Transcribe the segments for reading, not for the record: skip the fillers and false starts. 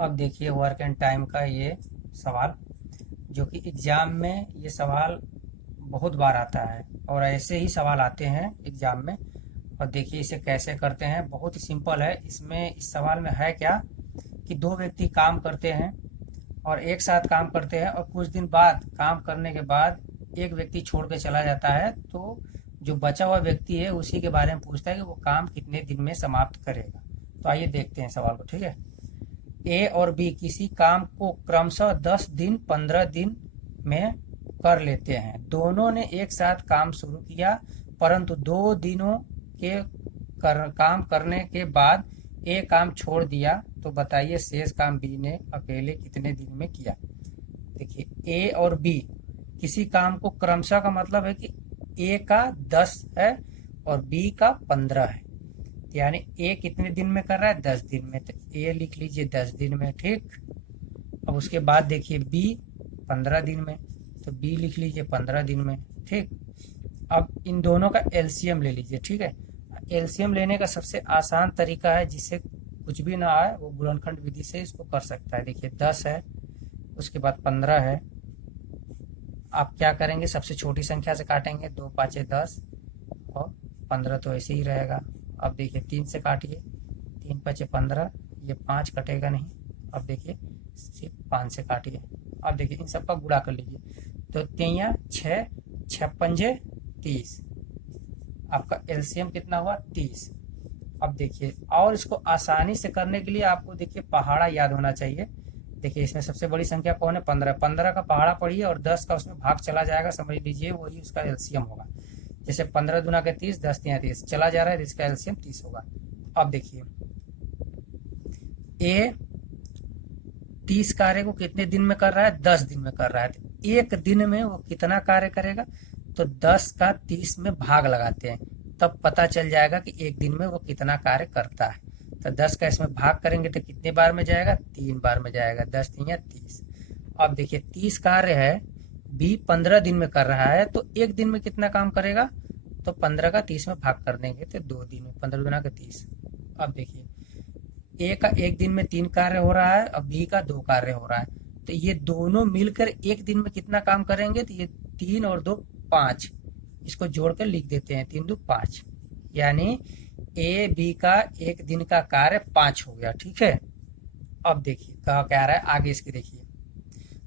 अब देखिए work and time का ये सवाल, जो कि एग्ज़ाम में ये सवाल बहुत बार आता है और ऐसे ही सवाल आते हैं एग्ज़ाम में। और देखिए इसे कैसे करते हैं, बहुत ही सिंपल है। इसमें इस सवाल में है क्या कि दो व्यक्ति काम करते हैं और एक साथ काम करते हैं और कुछ दिन बाद काम करने के बाद एक व्यक्ति छोड़ के चला जाता है, तो जो बचा हुआ व्यक्ति है उसी के बारे में पूछता है कि वो काम कितने दिन में समाप्त करेगा। तो आइए देखते हैं सवाल को, ठीक है। ए और बी किसी काम को क्रमशः 10 दिन 15 दिन में कर लेते हैं। दोनों ने एक साथ काम शुरू किया, परंतु 2 दिनों के काम करने के बाद ए काम छोड़ दिया। तो बताइए शेष काम बी ने अकेले कितने दिन में किया। देखिए ए और बी किसी काम को क्रमशः का मतलब है कि ए का 10 है और बी का 15 है, यानी ए कितने दिन में कर रहा है, 10 दिन में। तो ए लिख लीजिए 10 दिन में, ठीक। अब उसके बाद देखिए बी 15 दिन में, तो बी लिख लीजिए 15 दिन में, ठीक। अब इन दोनों का एलसीएम ले लीजिए, ठीक है। एलसीएम लेने का सबसे आसान तरीका है, जिससे कुछ भी ना आए, वो गुणनखंड विधि से इसको कर सकता है। देखिए 10 है, उसके बाद 15 है। आप क्या करेंगे, सबसे छोटी संख्या से काटेंगे, 2 5 10 और 15 तो ऐसे ही रहेगा। अब देखिए 3 से काटिए, 3 5 15, ये 5 कटेगा नहीं। अब देखिए सिर्फ 5 से काटिए। अब देखिए इन सबका गुणा कर लीजिए, तो 3 6 6 पंजे 30, आपका एलसीएम कितना हुआ, 30। अब देखिए और इसको आसानी से करने के लिए आपको देखिए पहाड़ा याद होना चाहिए। देखिए इसमें सबसे बड़ी संख्या कौन है, 15। 15 का पहाड़ा पढ़िए और 10 का उसमें भाग चला जाएगा, समझ लीजिए वही उसका एलसीएम होगा। जैसे 15 दूना के 30, 10 तिया 30 चला जा रहा है, इसका एलसीएम 30 होगा। अब देखिए ए 30 कार्य को कितने दिन में कर रहा है, 10 दिन में कर रहा है। तो एक दिन में वो कितना कार्य करेगा, तो 10 का 30 में भाग लगाते हैं, तब पता चल जाएगा कि एक दिन में वो कितना कार्य करता है। तो 10 का इसमें भाग करेंगे तो कितने बार में जाएगा, 3 बार में जाएगा, 10 तिया 30। अब देखिए 30 कार्य है, बी 15 दिन में कर रहा है, तो एक दिन में कितना काम करेगा, तो 15 का 30 में भाग कर देंगे तो 2 दिन में, 15 गुना का 30। अब देखिए ए का एक दिन में 3 कार्य हो रहा है और बी का 2 कार्य हो रहा है, तो ये दोनों मिलकर एक दिन में कितना काम करेंगे, तो ये 3 और 2 5, इसको जोड़कर लिख देते हैं, 3 2 5, यानी ए बी का एक दिन का कार्य 5 हो गया, ठीक है। अब देखिए कह रहा है आगे, इसकी देखिए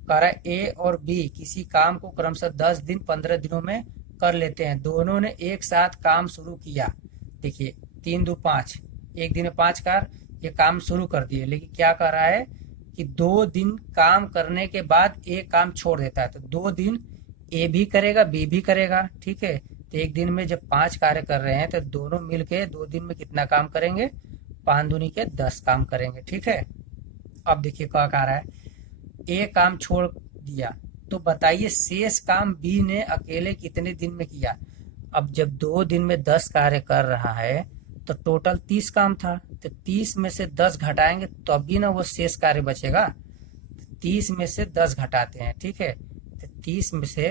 कह रहा है ए और बी किसी काम को क्रमशः 10 दिन 15 दिनों में कर लेते हैं। दोनों ने एक साथ काम शुरू किया। देखिए 3 2 5, एक दिन में 5 कार्य, ये काम शुरू कर दिए, लेकिन क्या कर रहा है कि 2 दिन काम करने के बाद एक काम छोड़ देता है। तो 2 दिन ए भी करेगा बी भी करेगा, ठीक है। तो एक दिन में जब 5 कार्य कर रहे हैं तो दोनों मिलके 2 दिन में कितना काम करेंगे, 5 दूनी के 10 काम करेंगे, ठीक है। अब देखिए क्या कह रहा है, ए काम छोड़ दिया, तो बताइए शेष काम बी ने अकेले कितने दिन में किया। अब जब 2 दिन में 10 कार्य कर रहा है तो टोटल 30 काम था, तो 30 में से 10 घटाएंगे तभी ना वो शेष कार्य बचेगा। 30 में से 10 घटाते हैं, ठीक है। तो 30 में से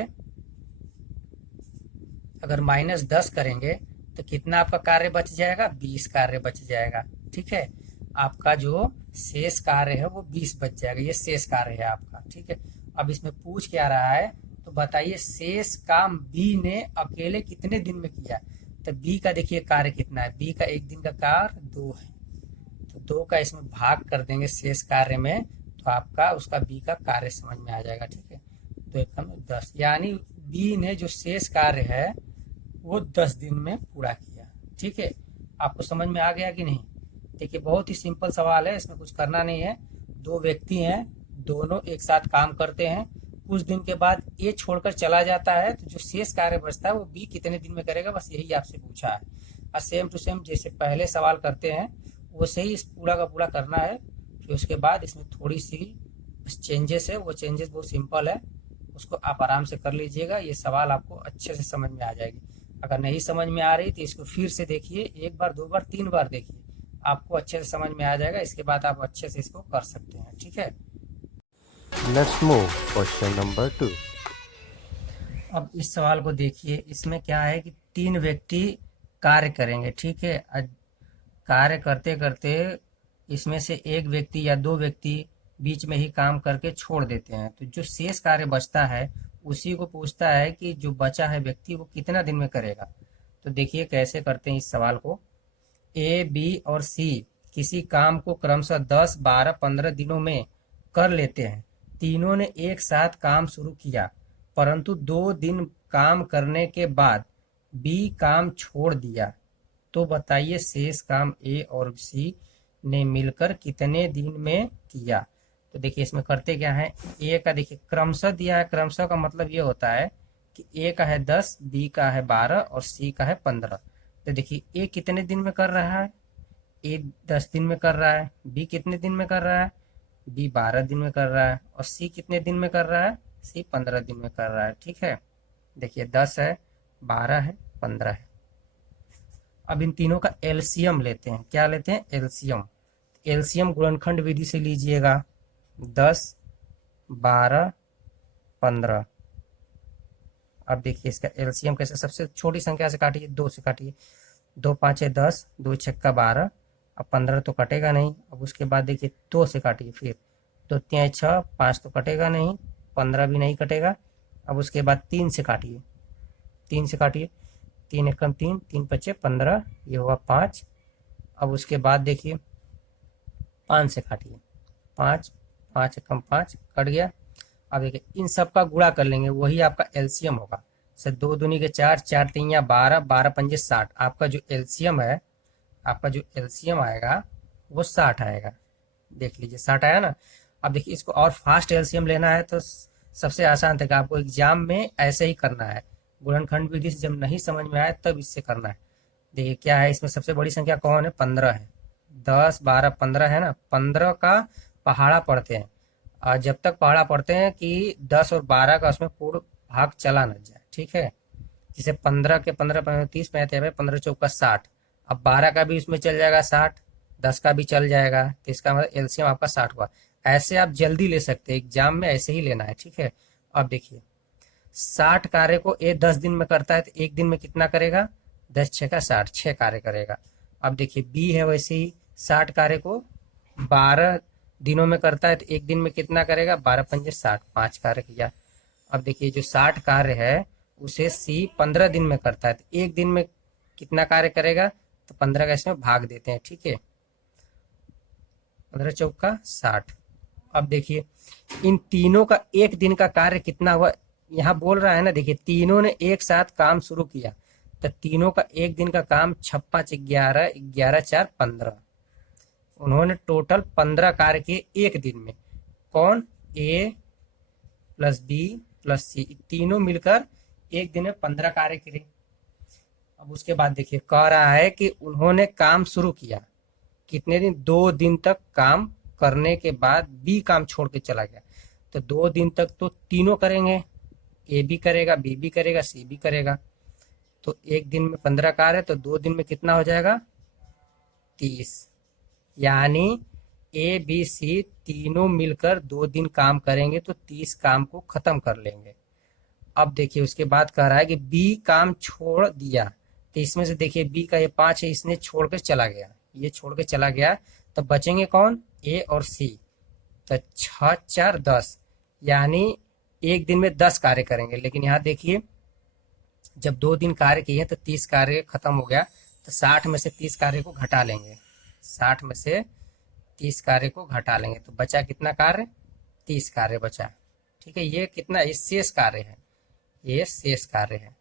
अगर -10 करेंगे तो कितना आपका कार्य बच जाएगा, 20 कार्य बच जाएगा, ठीक है। आपका जो शेष कार्य है वो 20 बच जाएगा, ये शेष कार्य है आपका, ठीक है। अब इसमें पूछ क्या रहा है, तो बताइए शेष काम बी ने अकेले कितने दिन में किया। तो बी का देखिए कार्य कितना है, बी का एक दिन का कार्य 2 है, तो 2 का इसमें भाग कर देंगे शेष कार्य में, तो आपका उसका बी का कार्य समझ में आ जाएगा, ठीक है। तो एकदम 10, यानी बी ने जो शेष कार्य है वो 10 दिन में पूरा किया, ठीक है। आपको समझ में आ गया कि नहीं। देखिए बहुत ही सिंपल सवाल है, इसमें कुछ करना नहीं है। 2 व्यक्ति हैं, दोनों एक साथ काम करते हैं, कुछ दिन के बाद ए छोड़कर चला जाता है, तो जो शेष कार्य बचता है वो बी कितने दिन में करेगा, बस यही आपसे पूछा है। और सेम टू सेम जैसे पहले सवाल करते हैं वैसे ही इस पूरा का पूरा करना है। फिर उसके बाद इसमें थोड़ी सी चेंजेस है, वो चेंजेस बहुत सिंपल है, उसको आप आराम से कर लीजिएगा। ये सवाल आपको अच्छे से समझ में आ जाएगी। अगर नहीं समझ में आ रही तो इसको फिर से देखिए, 1 बार 2 बार 3 बार देखिए, आपको अच्छे से समझ में आ जाएगा। इसके बाद आप अच्छे से इसको कर सकते हैं, ठीक है। Let's move. Question number 2. अब इस सवाल को देखिए, इसमें क्या है कि 3 व्यक्ति कार्य करेंगे, ठीक है। कार्य करते करते इसमें से एक व्यक्ति या दो व्यक्ति बीच में ही काम करके छोड़ देते हैं, तो जो शेष कार्य बचता है उसी को पूछता है कि जो बचा है व्यक्ति वो कितना दिन में करेगा। तो देखिए कैसे करते हैं इस सवाल को। ए, बी और सी किसी काम को क्रमशः 10, 12, 15 दिनों में कर लेते हैं। तीनों ने एक साथ काम शुरू किया, परंतु 2 दिन काम करने के बाद बी काम छोड़ दिया। तो बताइए शेष काम ए और सी ने मिलकर कितने दिन में किया। तो देखिए इसमें करते क्या है, ए का देखिए क्रमशः दिया है। क्रमशः का मतलब ये होता है कि ए का है 10, बी का है 12 और सी का है 15। तो देखिए ए कितने दिन में कर रहा है, ए 10 दिन में कर रहा है, बी कितने दिन में कर रहा है, बी 12 दिन में कर रहा है, और सी कितने दिन में कर रहा है, सी 15 दिन में कर रहा है। ठीक है, देखिए 10 है, 12 है, 15 है। अब इन तीनों का एलसीएम लेते हैं। क्या लेते हैं, एलसीएम। एलसीएम गुणनखंड विधि से लीजिएगा। 10, 12, 15। अब देखिए इसका एलसीएम कैसे, सबसे छोटी संख्या से काटिए, 2 से काटिए। 2 5 10, 2 6 12। अब 15 तो कटेगा नहीं। अब उसके बाद देखिए 2 से काटिए, फिर 2 3 6, 5 तो कटेगा नहीं, 15 भी नहीं कटेगा। अब उसके बाद 3 से काटिए, 3 से काटिए, 3 एकम 3, 3 5 15, ये हुआ 5। अब उसके बाद देखिए 5 से काटिए, 5, 5 एकम 5 कट गया। अब देखिए इन सब का गुणा कर लेंगे, वही आपका एलसीएम होगा। से 2 दूनी के 4, 4 3 12, 12 पंजे 60। आपका जो एलसीएम है, आपका जो एलसीएम आएगा वो 60 आएगा। देख लीजिए 60 आया ना। अब देखिए इसको और फास्ट एलसीएम लेना है तो सबसे आसान तरीका, आपको एग्जाम में ऐसे ही करना है। गुणनखंड विधि से जब नहीं समझ में आए तब इससे करना है। देखिए क्या है, इसमें सबसे बड़ी संख्या कौन है, 15 है। 10, 12, 15 है ना। 15 का पहाड़ा पढ़ते हैं, और जब तक पहाड़ा पढ़ते हैं कि 10 और 12 का उसमें पूर्ण भाग चला न जाए। ठीक है, जैसे 15 के 15 15 30 में 15 चौका 60। अब 12 का भी उसमें चल जाएगा 60, 10 का भी चल जाएगा, तो इसका मतलब एलसीएम आपका 60 हुआ। ऐसे आप जल्दी ले सकते हैं, एग्जाम में ऐसे ही लेना है। ठीक है, अब देखिए 60 कार्य को ए 10 दिन में करता है तो एक दिन में कितना करेगा, 10 6 का 60, 6 कार्य करेगा। अब देखिए बी है वैसे ही 60 कार्य को 12 दिनों में करता है तो एक दिन में कितना करेगा, 12 पंजे 60, 5 कार्य किया। अब देखिए जो 60 कार्य है उसे सी 15 दिन में करता है तो एक दिन में कितना कार्य करेगा, तो 15 का इसमें भाग देते हैं। ठीक है, 15 चौका 60। अब देखिए इन तीनों का एक दिन का कार्य कितना हुआ, यहाँ बोल रहा है ना। देखिए तीनों ने एक साथ काम शुरू किया तो तीनों का एक दिन का काम 6 5 11, 11 4 15। उन्होंने टोटल 15 कार्य किए एक दिन में। कौन, ए प्लस बी प्लस सी, तीनों मिलकर एक दिन में 15 कार्य किए। अब उसके बाद देखिए कह रहा है कि उन्होंने काम शुरू किया कितने दिन, 2 दिन तक काम करने के बाद बी काम छोड़ के चला गया। तो 2 दिन तक तो तीनों करेंगे, ए भी करेगा, बी भी करेगा, सी भी करेगा। तो एक दिन में 15 कार्य है तो 2 दिन में कितना हो जाएगा, 30। यानी ए बी सी तीनों मिलकर 2 दिन काम करेंगे तो 30 काम को खत्म कर लेंगे। अब देखिए उसके बाद कह रहा है कि बी काम छोड़ दिया, तो इसमें से देखिए बी का ये 5 है, इसने छोड़कर चला गया, ये छोड़ के चला गया। तो बचेंगे कौन, ए और सी। तो 6 4 10, यानी एक दिन में 10 कार्य करेंगे। लेकिन यहाँ देखिए जब 2 दिन कार्य किए तो 30 कार्य खत्म हो गया, तो 60 में से 30 कार्य को घटा लेंगे, 60 में से 30 कार्य को घटा लेंगे तो बचा कितना कार्य, 30 कार्य बचा। ठीक है, ये कितना, ये शेष कार्य है, ये शेष कार्य है।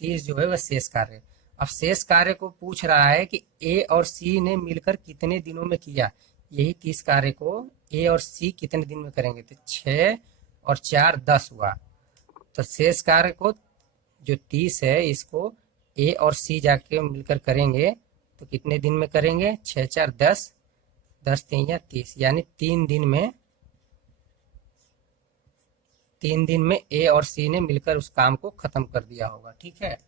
30 जो है वह शेष कार्य है। अब शेष कार्य को पूछ रहा है कि ए और सी ने मिलकर कितने दिनों में किया। यही 30 कार्य को ए और सी कितने दिन में करेंगे, तो 6 और 4 10 हुआ। तो शेष कार्य को जो 30 है इसको ए और सी जाके मिलकर करेंगे तो कितने दिन में करेंगे, 6 4 10, 10 3 30, यानी 3 दिन में ए और सी ने मिलकर उस काम को खत्म कर दिया होगा। ठीक है।